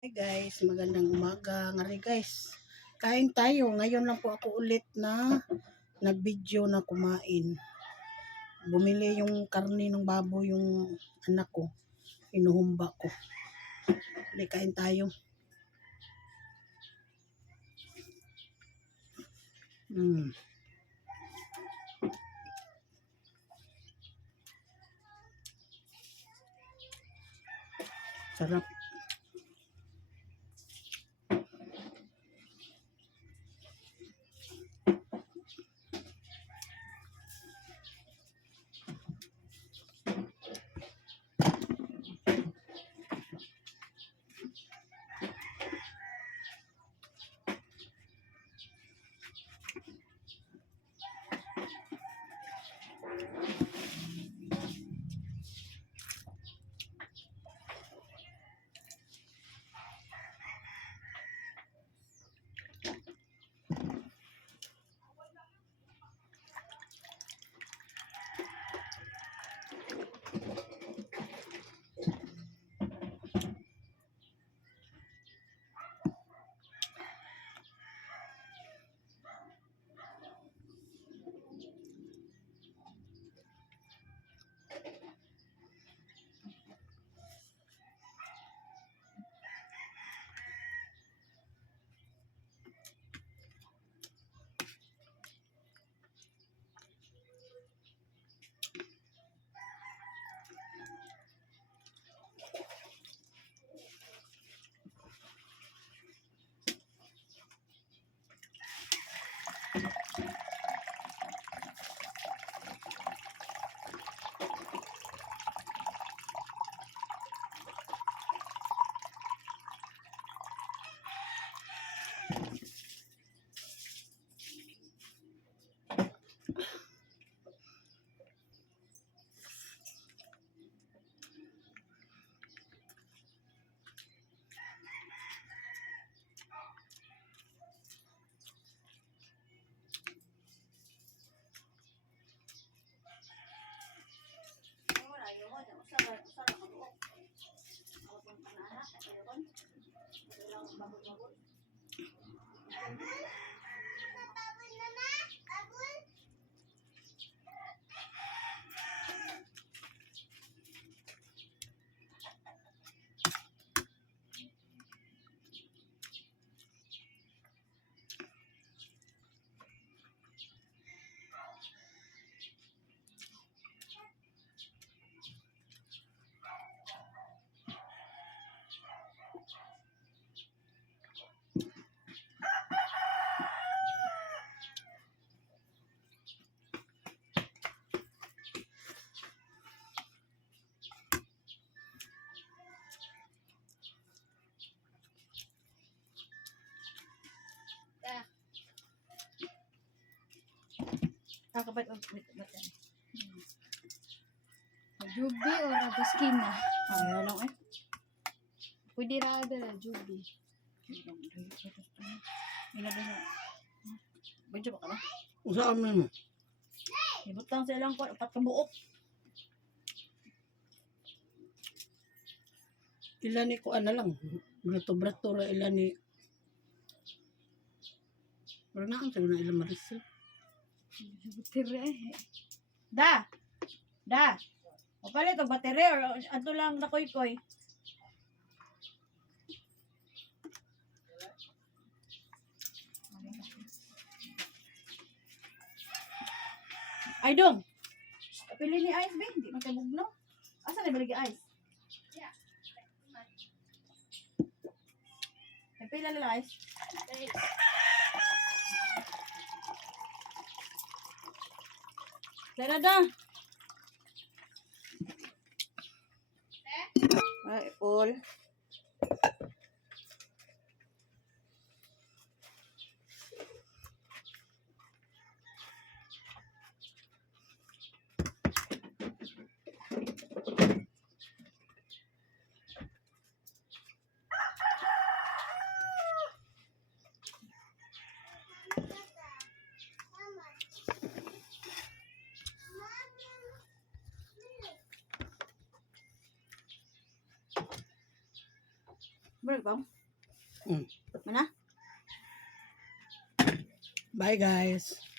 Hey guys, magandang umaga. Ngari guys, kain tayo. Ngayon lang po ako ulit na nag-video na kumain. Bumili yung karne ng baboy yung anak ko. Inuhumba ko. Hindi, kain tayo. Sarap. Kakabait o batan. Jubi o Rabuskina. Ayaw lang eh. Pwede rada la Jubi. Medyo ba ka na? Usaan mo. Ibutang sa ilang ko, 4 kabuok. Ilan ni ko ano lang. Brato-brato ra ilan ni. Pero naan sa na ilan marisol. Tira eh. Da! Da! O palit o battery or ato lang na koy-koy. Ay dong! Pili ni Ice ba? Hindi magkabugno. Asa na baligi Ice? May pila nila Ice? Dada da! Ay, all. Balik ba? Mm. Mana? Bye guys.